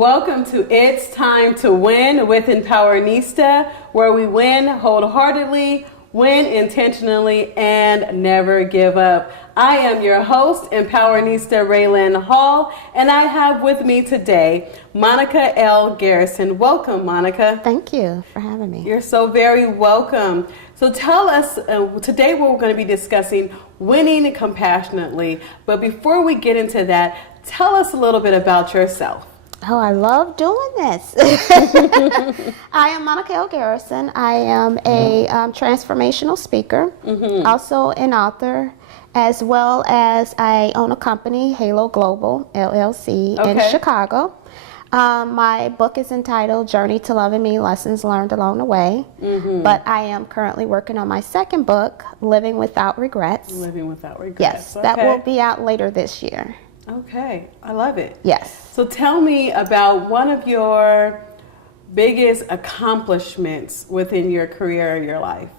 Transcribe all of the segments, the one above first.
Welcome to It's Time to Win with Empowernista, where we win wholeheartedly, win intentionally, and never give up. I am your host, Empowernista Raylan Hall, and I have with me today Monica L. Garrison. Welcome, Monica. Thank you for having me. You're so very welcome. So tell us, today we're going to be discussing winning compassionately. But before we get into that, tell us a little bit about yourself. Oh, I love doing this. I am Monica L. Garrison. I am a transformational speaker, also an author, as well as I own a company, Halo Global, LLC, in Chicago. My book is entitled Journey to Loving Me, Lessons Learned Along the Way. But I am currently working on my second book, Living Without Regrets. Living Without Regrets. Yes, that will be out later this year. Okay, I love it. Yes. So tell me about one of your biggest accomplishments within your career or your life.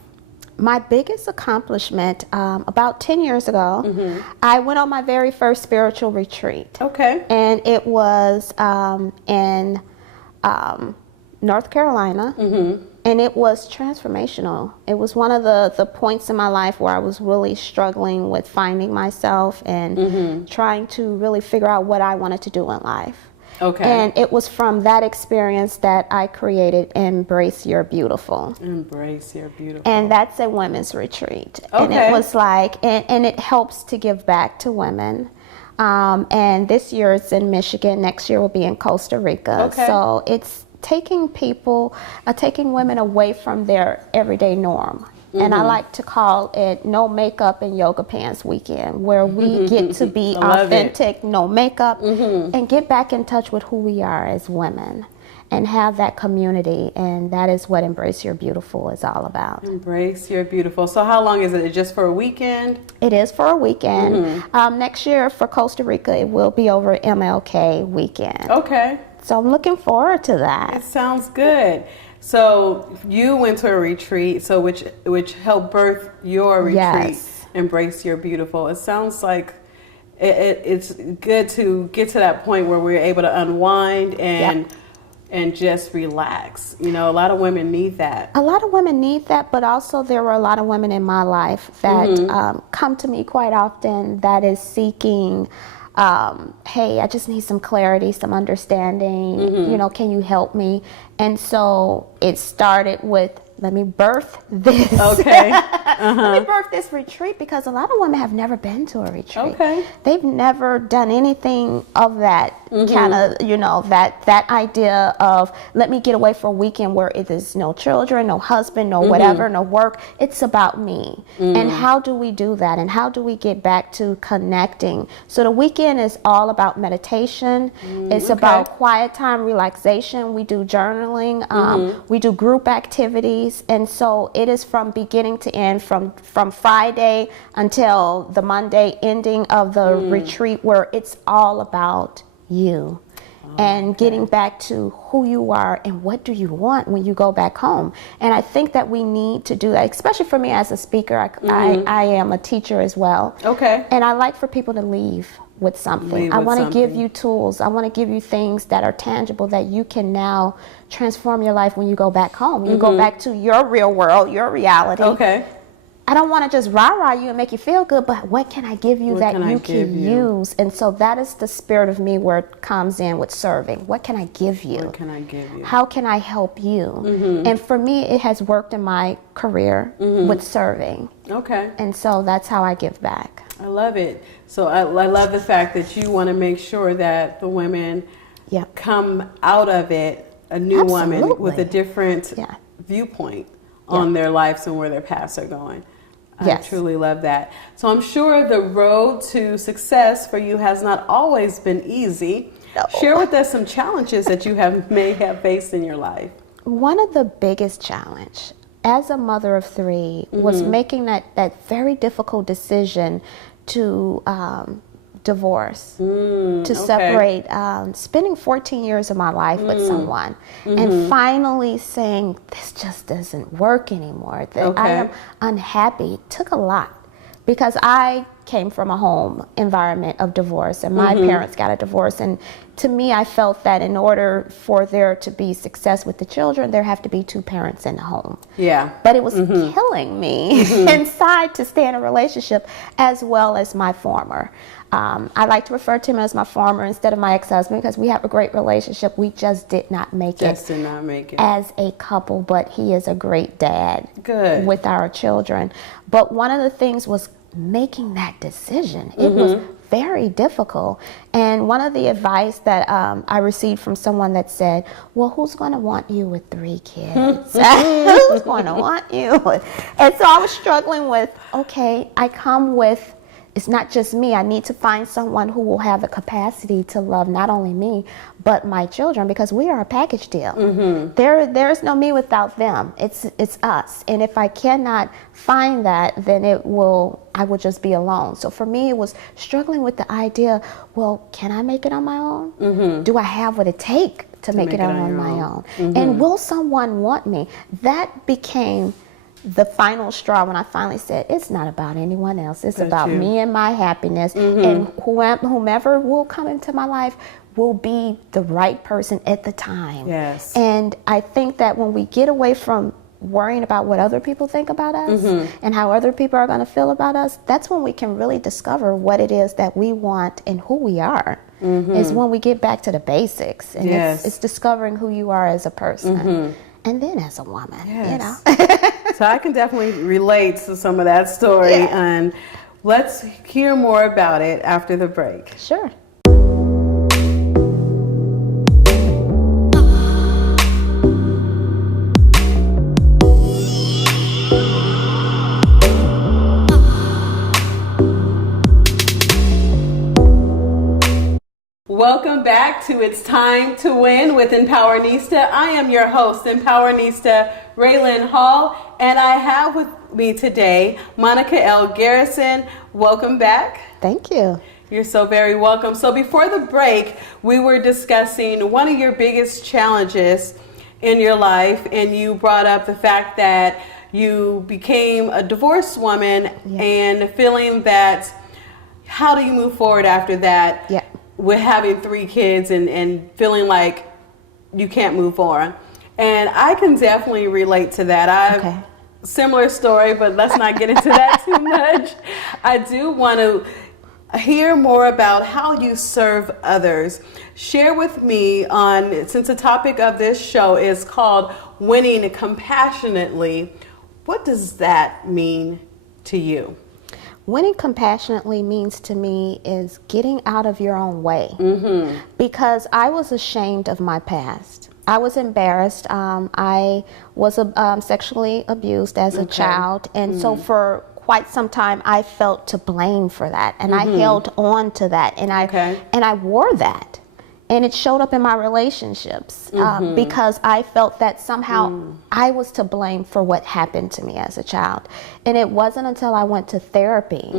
My biggest accomplishment, about 10 years ago, I went on my very first spiritual retreat. Okay. And it was in North Carolina. And it was transformational. It was one of the points in my life where I was really struggling with finding myself and trying to really figure out what I wanted to do in life. Okay. And it was from that experience that I created Embrace Your Beautiful. Embrace Your Beautiful. And that's a women's retreat. Okay. And it was like, and it helps to give back to women. And this year it's in Michigan. Next year will be in Costa Rica. Okay. So it's taking women away from their everyday norm. And I like to call it No Makeup and Yoga Pants Weekend, where we get to be authentic, no makeup, and get back in touch with who we are as women and have that community. And that is what Embrace Your Beautiful is all about. Embrace Your Beautiful. So how long is it? Just for a weekend? It is for a weekend. Next year for Costa Rica, it will be over MLK weekend. Okay. So I'm looking forward to that. It sounds good. So you went to a retreat, so which helped birth your retreat, Yes. Embrace Your Beautiful. It sounds like it's good to get to that point where we're able to unwind and just relax. You know, a lot of women need that. A lot of women need that, but also there were a lot of women in my life that come to me quite often that is seeking, hey, I just need some clarity, some understanding, you know, can you help me? And so it started with, let me birth this. Okay. Let me birth this retreat, because a lot of women have never been to a retreat. Okay. They've never done anything of that kind of, you know, that idea of let me get away for a weekend where it is no children, no husband, no whatever, no work. It's about me. And how do we do that? And how do we get back to connecting? So the weekend is all about meditation. It's about quiet time, relaxation. We do journaling. We do group activities. And so it is from beginning to end, from Friday until the Monday ending of the retreat, where it's all about you and getting back to who you are and what do you want when you go back home. And I think that we need to do that, especially for me as a speaker. I am a teacher as well. Okay. And I like for people to leave with something. I want to give you tools. I want to give you things that are tangible that you can now transform your life when you go back home. When you go back to your real world, your reality. Okay. I don't want to just rah-rah you and make you feel good, but what can I give you that you can use? And so that is the spirit of me where it comes in with serving. What can I give you? What can I give you? How can I help you? And for me, it has worked in my career with serving. Okay. And so that's how I give back. I love it. So I love the fact that you want to make sure that the women come out of it a new woman with a different viewpoint on their lives and where their paths are going. I truly love that. So I'm sure the road to success for you has not always been easy. No. Share with us some challenges that you may have faced in your life. One of the biggest challenge as a mother of three was making that very difficult decision to divorce, to separate, spending 14 years of my life with someone, and finally saying, this just doesn't work anymore, that I am unhappy. It took a lot, because I came from a home environment of divorce, and my parents got a divorce. And to me, I felt that in order for there to be success with the children, there have to be two parents in the home. Yeah. But it was killing me inside to stay in a relationship, as well as my former. I like to refer to him as my former instead of my ex-husband, because we have a great relationship. We just did not make it as a couple, but he is a great dad. Good. With our children. But one of the things was making that decision. It was very difficult. And one of the advice that I received from someone that said, well, who's going to want you with 3 kids? Who's going to want you? And so I was struggling with, okay, I come with, it's not just me. I need to find someone who will have the capacity to love not only me, but my children, because we are a package deal. There's no me without them. It's us. And if I cannot find that, then I will just be alone. So for me, it was struggling with the idea, well, can I make it on my own? Do I have what it takes to make it on my own? And will someone want me? That became the final straw when I finally said, it's not about anyone else. It's about me and my happiness. And whomever will come into my life will be the right person at the time. Yes. And I think that when we get away from worrying about what other people think about us and how other people are going to feel about us, that's when we can really discover what it is that we want and who we are. Is when we get back to the basics. And it's discovering who you are as a person. And then as a woman, you know. So I can definitely relate to some of that story. And let's hear more about it after the break. Sure. Welcome back to It's Time to Win with Empowernista. I am your host, Empowernista Raylan Hall, and I have with me today Monica L. Garrison. Welcome back. Thank you. You're so very welcome. So before the break, we were discussing one of your biggest challenges in your life, and you brought up the fact that you became a divorced woman and feeling that, how do you move forward after that? With having 3 kids and feeling like you can't move on. And I can definitely relate to that. Similar story, but let's not get into that too much. I do want to hear more about how you serve others. Share with me since the topic of this show is called Winning Compassionately, what does that mean to you? Winning compassionately means to me is getting out of your own way. Because I was ashamed of my past. I was embarrassed. I was sexually abused as a child. And so for quite some time, I felt to blame for that. And I held on to that. And I wore that. And it showed up in my relationships because I felt that somehow I was to blame for what happened to me as a child. And it wasn't until I went to therapy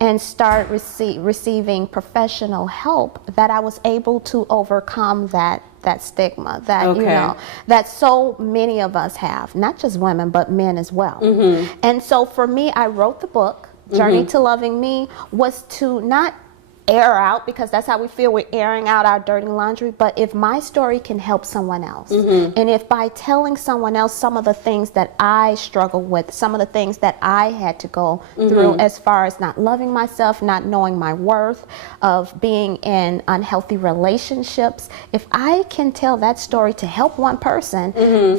and started receiving professional help that I was able to overcome that stigma that you know that so many of us have, not just women but men as well. And so for me, I wrote the book Journey to Loving Me was to not air out, because that's how we feel, we're airing out our dirty laundry, but if my story can help someone else, and if by telling someone else some of the things that I struggled with, some of the things that I had to go through as far as not loving myself, not knowing my worth, of being in unhealthy relationships, if I can tell that story to help one person,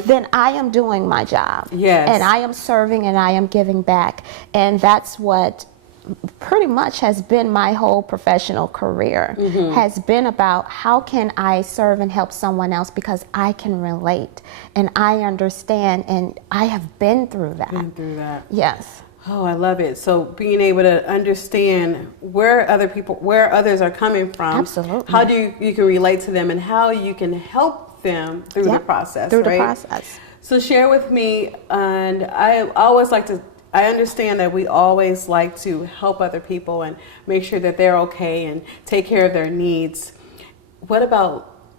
then I am doing my job. And I am serving and I am giving back. And that's what pretty much has been my whole professional career, has been about how can I serve and help someone else, because I can relate and I understand and I have been through that. Yes. Oh, I love it. So being able to understand where others are coming from, absolutely, how do you can relate to them and how you can help them through the process. The process. So share with me, and I understand that we always like to help other people and make sure that they're okay and take care of their needs.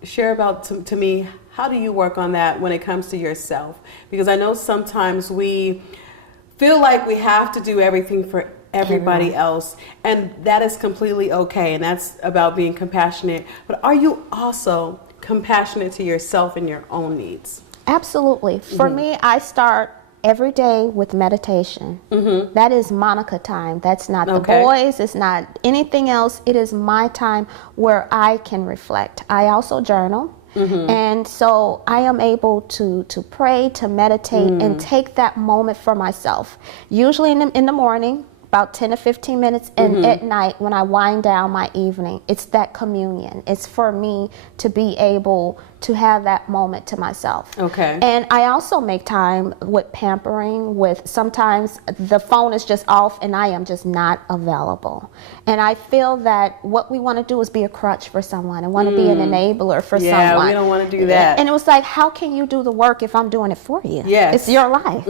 Share about to me, how do you work on that when it comes to yourself? Because I know sometimes we feel like we have to do everything for everybody else. And that is completely okay. And that's about being compassionate. But are you also compassionate to yourself and your own needs? Absolutely. For me, I start every day with meditation. That is Monica time. That's not the boys. It's not anything else. It is my time where I can reflect. I also journal. And so I am able to pray, to meditate, and take that moment for myself. Usually in the morning, about 10 to 15 minutes, and at night when I wind down my evening, it's that communion. It's for me to be able to have that moment to myself. Okay. And I also make time with pampering, with sometimes the phone is just off and I am just not available. And I feel that what we want to do is be a crutch for someone and want to be an enabler for someone. Yeah, we don't want to do that. And it was like, how can you do the work if I'm doing it for you? Yes. It's your life.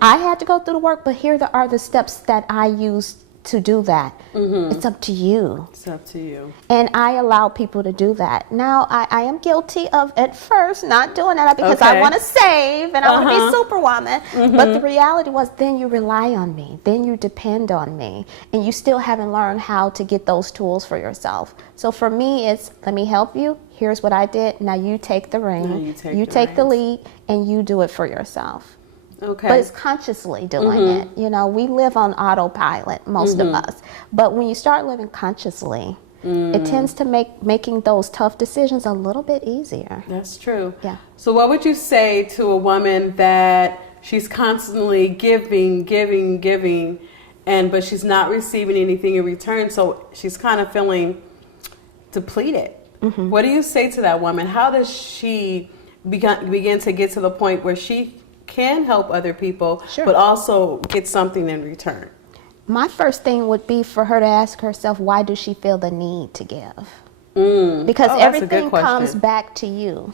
I had to go through the work, but here are the steps that I used to do that. It's up to you. It's up to you. And I allow people to do that. Now, I am guilty of, at first, not doing that because I want to save and I want to be superwoman. But the reality was, then you rely on me. Then you depend on me. And you still haven't learned how to get those tools for yourself. So for me, it's, let me help you. Here's what I did. Now you take the reins. You take the lead and you do it for yourself. Okay. But it's consciously doing it. You know, we live on autopilot, most of us. But when you start living consciously, it tends to make making those tough decisions a little bit easier. That's true. Yeah. So what would you say to a woman that she's constantly giving, but she's not receiving anything in return, so she's kind of feeling depleted? What do you say to that woman? How does she begin to get to the point where she can help other people, but also get something in return? My first thing would be for her to ask herself, why does she feel the need to give? Because everything comes back to you.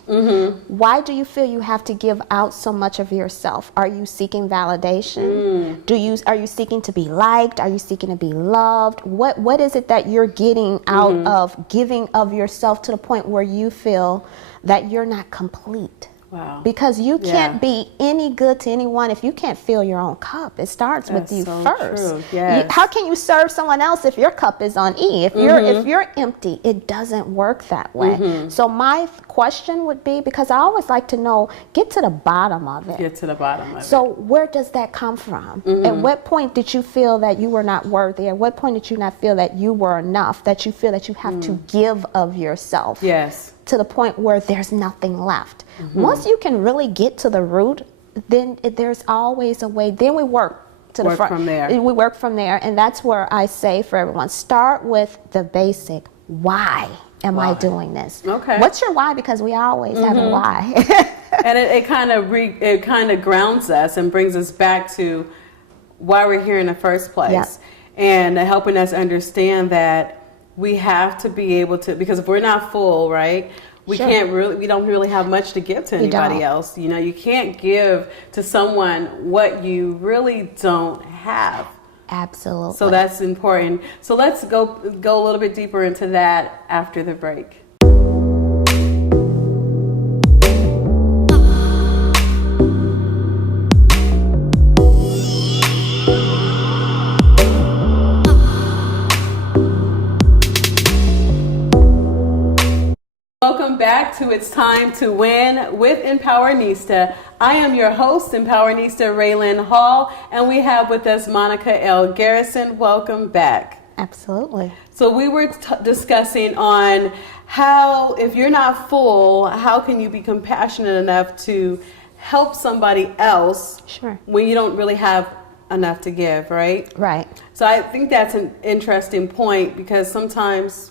Why do you feel you have to give out so much of yourself? Are you seeking validation? Are you seeking to be liked? Are you seeking to be loved? What is it that you're getting out of giving of yourself to the point where you feel that you're not complete? Wow. Because you can't be any good to anyone if you can't fill your own cup. It starts with you first. True. Yes. How can you serve someone else if your cup is on E? If you're empty, it doesn't work that way. So my question would be, because I always like to know, get to the bottom of it. Get to the bottom of it. So where does that come from? At what point did you feel that you were not worthy? At what point did you not feel that you were enough? That you feel that you have to give of yourself? Yes. To the point where there's nothing left. Once you can really get to the root, then there's always a way. Then we work to the front. From there. We work from there, and that's where I say for everyone, start with the basic. Why am I doing this? Okay. What's your why? Because we always have a why. And it kind of grounds us and brings us back to why we're here in the first place, and helping us understand that we have to be able to, because if we're not full, right, we don't really have much to give to anybody else. You know, you can't give to someone what you really don't have. Absolutely. So that's important. So let's go a little bit deeper into that after the break. Welcome back to It's Time to Win with Empowernista. I am your host, Empowernista Raylan Hall, and we have with us Monica L. Garrison. Welcome back. Absolutely. So we were discussing on how, if you're not full, how can you be compassionate enough to help somebody else when you don't really have enough to give, right? Right. So I think that's an interesting point, because sometimes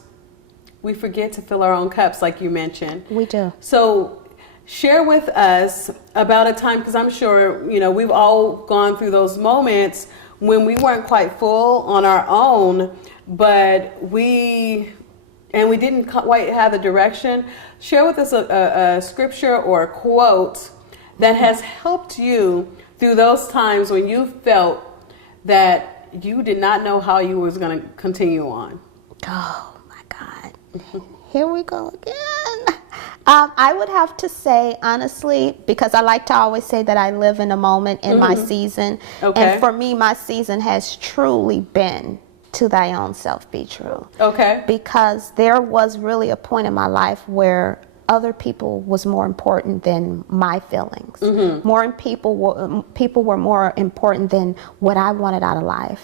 we forget to fill our own cups, like you mentioned. We do. So share with us about a time, because I'm sure, you know, we've all gone through those moments when we weren't quite full on our own, but we didn't quite have the direction. Share with us a scripture or a quote that has helped you through those times when you felt that you did not know how you was going to continue on. Oh my God. Here we go again. I would have to say, honestly, because I like to always say that I live in a moment in my season. Okay. And for me, my season has truly been to thy own self be true. Okay. Because there was really a point in my life where other people was more important than my feelings. People were more important than what I wanted out of life.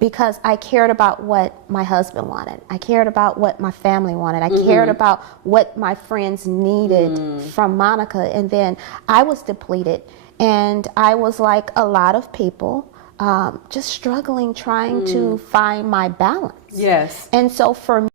Because I cared about what my husband wanted. I cared about what my family wanted. I cared about what my friends needed from Monica. And then I was depleted. And I was like a lot of people, just struggling, trying to find my balance. Yes. And so for me,